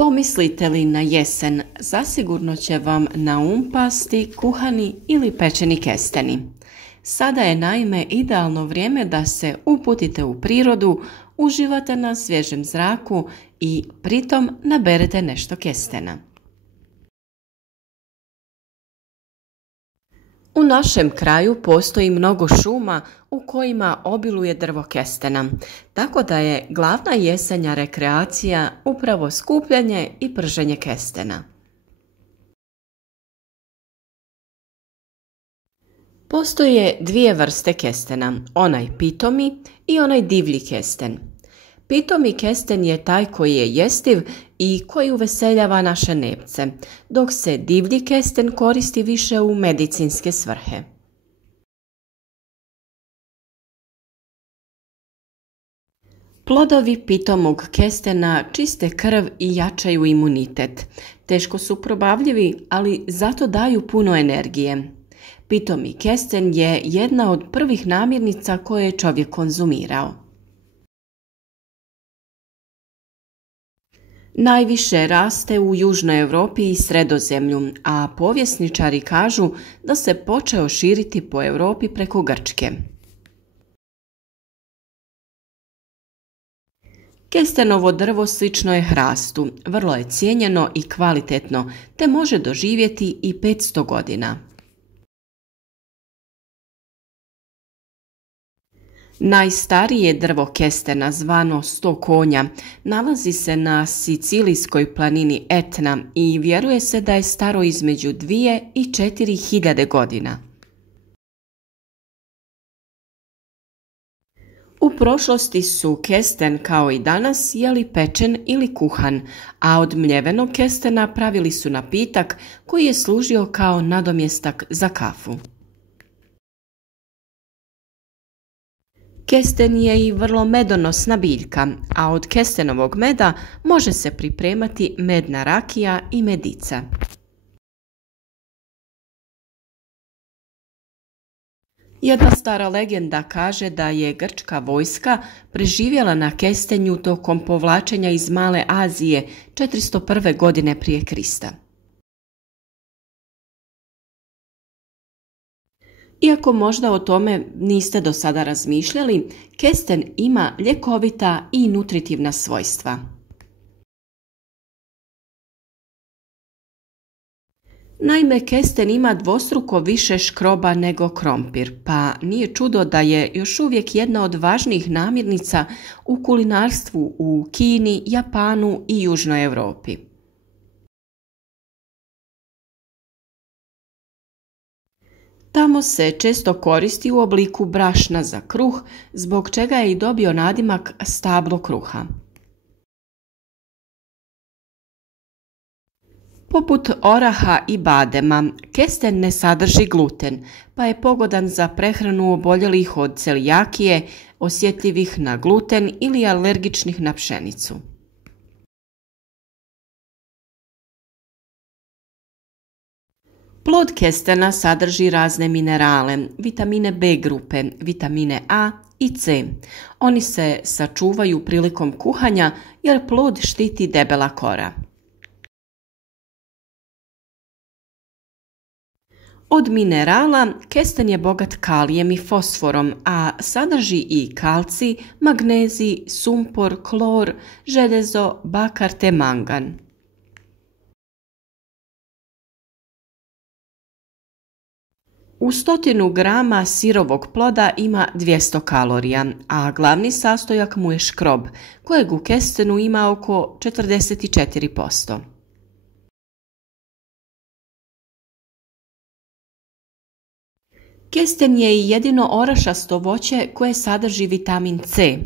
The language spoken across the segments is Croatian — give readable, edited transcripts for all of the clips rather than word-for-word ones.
Pomislite li na jesen, zasigurno će vam na um pasti kuhani ili pečeni kesteni. Sada je naime idealno vrijeme da se uputite u prirodu, uživate na svježem zraku i pritom naberete nešto kestena. U našem kraju postoji mnogo šuma u kojima obiluje drvo kestena, tako da je glavna jesenja rekreacija upravo skupljanje i prženje kestena. Postoje dvije vrste kestena, onaj pitomi i onaj divlji kesten. Pitomi kesten je taj koji je jestiv i koji uveseljava naše nepce, dok se divlji kesten koristi više u medicinske svrhe. Plodovi pitomog kestena čiste krv i jačaju imunitet. Teško su probavljivi, ali zato daju puno energije. Pitomi kesten je jedna od prvih namirnica koje je čovjek konzumirao. Najviše raste u Južnoj Europi i Sredozemlju, a povjesničari kažu da se počeo širiti po Europi preko Grčke. Kestenovo drvo slično je hrastu, vrlo je cijenjeno i kvalitetno, te može doživjeti i 500 godina. Najstarije drvo kestena, zvano 100 konja, nalazi se na sicilijskoj planini Etna i vjeruje se da je staro između 2 i 4 hiljade godina. U prošlosti su kesten kao i danas jeli pečen ili kuhan, a od mljevenog kestena pravili su napitak koji je služio kao nadomjestak za kafu. Kesten je i vrlo medonosna biljka, a od kestenovog meda može se pripremati medna rakija i medica. Jedna stara legenda kaže da je grčka vojska preživjela na kestenju tokom povlačenja iz Male Azije 401. godine prije Krista. Iako možda o tome niste do sada razmišljali, kesten ima ljekovita i nutritivna svojstva. Naime, kesten ima dvostruko više škroba nego krompir, pa nije čudo da je još uvijek jedna od važnijih namirnica u kulinarstvu u Kini, Japanu i Južnoj Europi. Tamo se često koristi u obliku brašna za kruh, zbog čega je i dobio nadimak stablo kruha. Poput oraha i badema, kesten ne sadrži gluten, pa je pogodan za prehranu oboljelih od celijakije, osjetljivih na gluten ili alergičnih na pšenicu. Plod kestena sadrži razne minerale, vitamine B grupe, vitamine A i C. Oni se sačuvaju prilikom kuhanja jer plod štiti debela kora. Od minerala kesten je bogat kalijem i fosforom, a sadrži i kalcij, magnezij, sumpor, klor, željezo, bakar te mangan. U 100 grama sirovog ploda ima 200 kalorija, a glavni sastojak mu je škrob, kojeg u kestenu ima oko 44%. Kesten je i jedino orašasto voće koje sadrži vitamin C.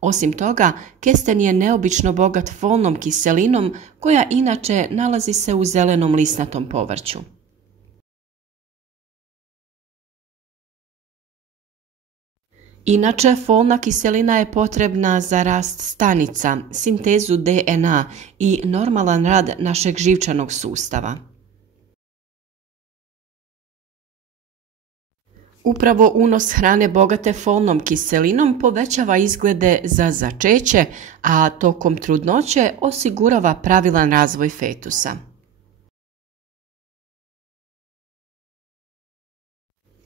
Osim toga, kesten je neobično bogat folnom kiselinom koja inače nalazi se u zelenom lisnatom povrću. Inače, folna kiselina je potrebna za rast stanica, sintezu DNA i normalan rad našeg živčanog sustava. Upravo unos hrane bogate folnom kiselinom povećava izglede za začeće, a tokom trudnoće osigurava pravilan razvoj fetusa.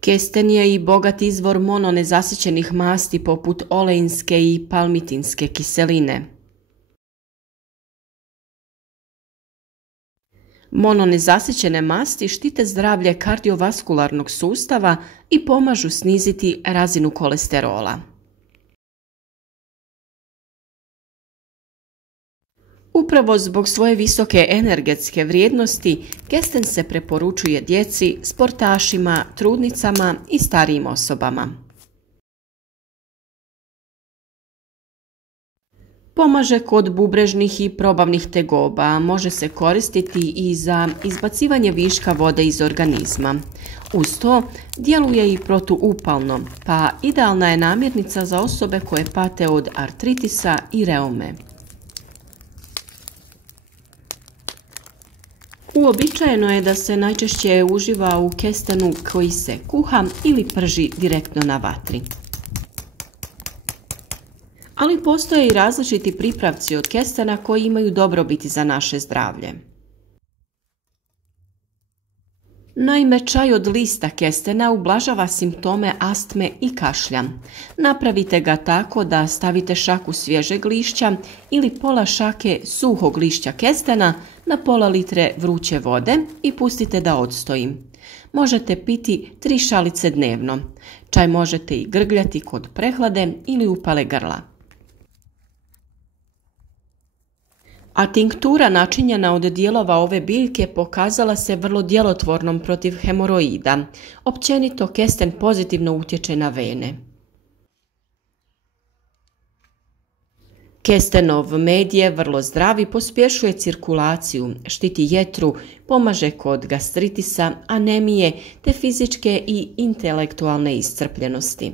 Kesten je i bogat izvor mononezasićenih masti poput oleinske i palmitinske kiseline. Mononezasićene masti štite zdravlje kardiovaskularnog sustava i pomažu sniziti razinu kolesterola. Upravo zbog svoje visoke energetske vrijednosti, kesten se preporučuje djeci, sportašima, trudnicama i starijim osobama. Pomaže kod bubrežnih i probavnih tegoba, može se koristiti i za izbacivanje viška vode iz organizma. Uz to djeluje i protuupalno, pa idealna je namirnica za osobe koje pate od artritisa i reume. Uobičajeno je da se najčešće uživa u kestenu koji se kuha ili prži direktno na vatri. Ali postoje i različiti pripravci od kestena koji imaju dobrobiti za naše zdravlje. Naime, čaj od lista kestena ublažava simptome astme i kašlja. Napravite ga tako da stavite šaku svježeg lišća ili pola šake suhog lišća kestena na pola litre vruće vode i pustite da odstoji. Možete piti 3 šalice dnevno. Čaj možete i grgljati kod prehlade ili upale grla. A tinktura načinjena od dijelova ove biljke pokazala se vrlo djelotvornom protiv hemoroida. Općenito kesten pozitivno utječe na vene. Kestenov med je vrlo zdrav i pospješuje cirkulaciju, štiti jetru, pomaže kod gastritisa, anemije te fizičke i intelektualne iscrpljenosti.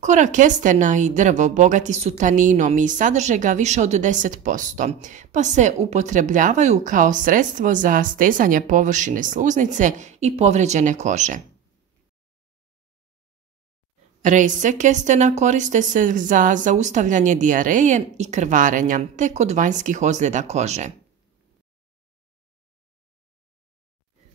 Kora kestena i drvo bogati su taninom i sadrže ga više od 10%, pa se upotrebljavaju kao sredstvo za stezanje površine sluznice i povrijeđene kože. Rejse kestena koriste se za zaustavljanje dijareje i krvarenja, te kod vanjskih ozljeda kože.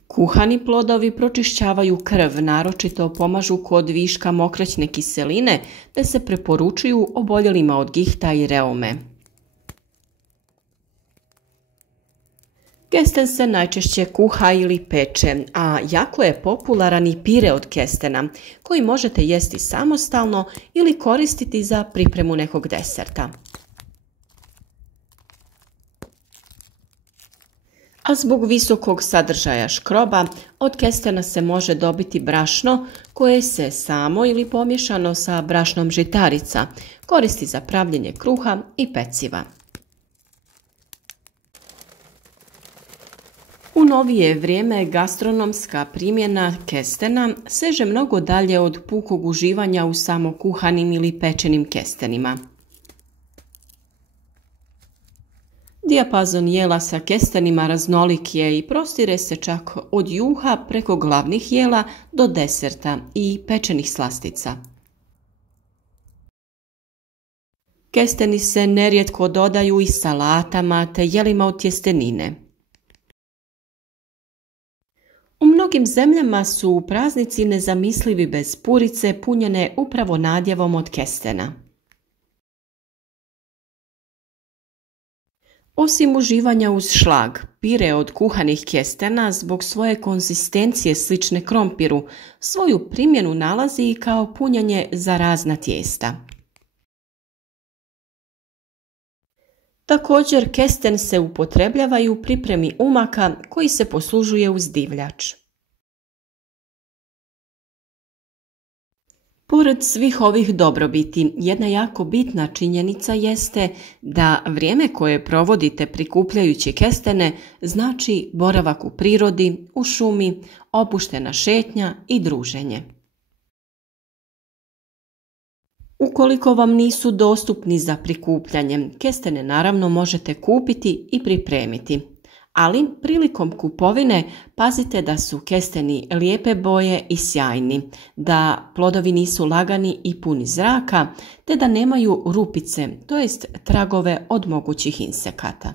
Kuhani plodovi pročišćavaju krv, naročito pomažu kod viška mokraćne kiseline, te se preporučuju oboljelima od gihta i reume. Kesten se najčešće kuha ili peče, a jako je popularan i pire od kestena, koji možete jesti samostalno ili koristiti za pripremu nekog deserta. A zbog visokog sadržaja škroba, od kestena se može dobiti brašno koje se samo ili pomiješano sa brašnom žitarica koristi za pravljenje kruha i peciva. U novije vrijeme gastronomska primjena kestena seže mnogo dalje od pukog uživanja u samo kuhanim ili pečenim kestenima. Dijapazon jela sa kestenima raznolik je i prostire se čak od juha preko glavnih jela do deserta i pečenih slastica. Kesteni se nerijetko dodaju i salatama te jelima od tjestenine. U mnogim zemljama su praznici nezamislivi bez purice punjene upravo nadjevom od kestena. Osim uživanja uz šlag, pire od kuhanih kestena zbog svoje konzistencije slične krompiru svoju primjenu nalazi i kao punjenje za razna tijesta. Također kesten se upotrebljava i u pripremi umaka koji se poslužuje uz divljač. Pored svih ovih dobrobiti, jedna jako bitna činjenica jeste da vrijeme koje provodite prikupljajući kestene znači boravak u prirodi, u šumi, opuštena šetnja i druženje. Ukoliko vam nisu dostupni za prikupljanje, kestene naravno možete kupiti i pripremiti. Ali prilikom kupovine pazite da su kesteni lijepe boje i sjajni, da plodovi nisu lagani i puni zraka, te da nemaju rupice, to jest tragove od mogućih insekata.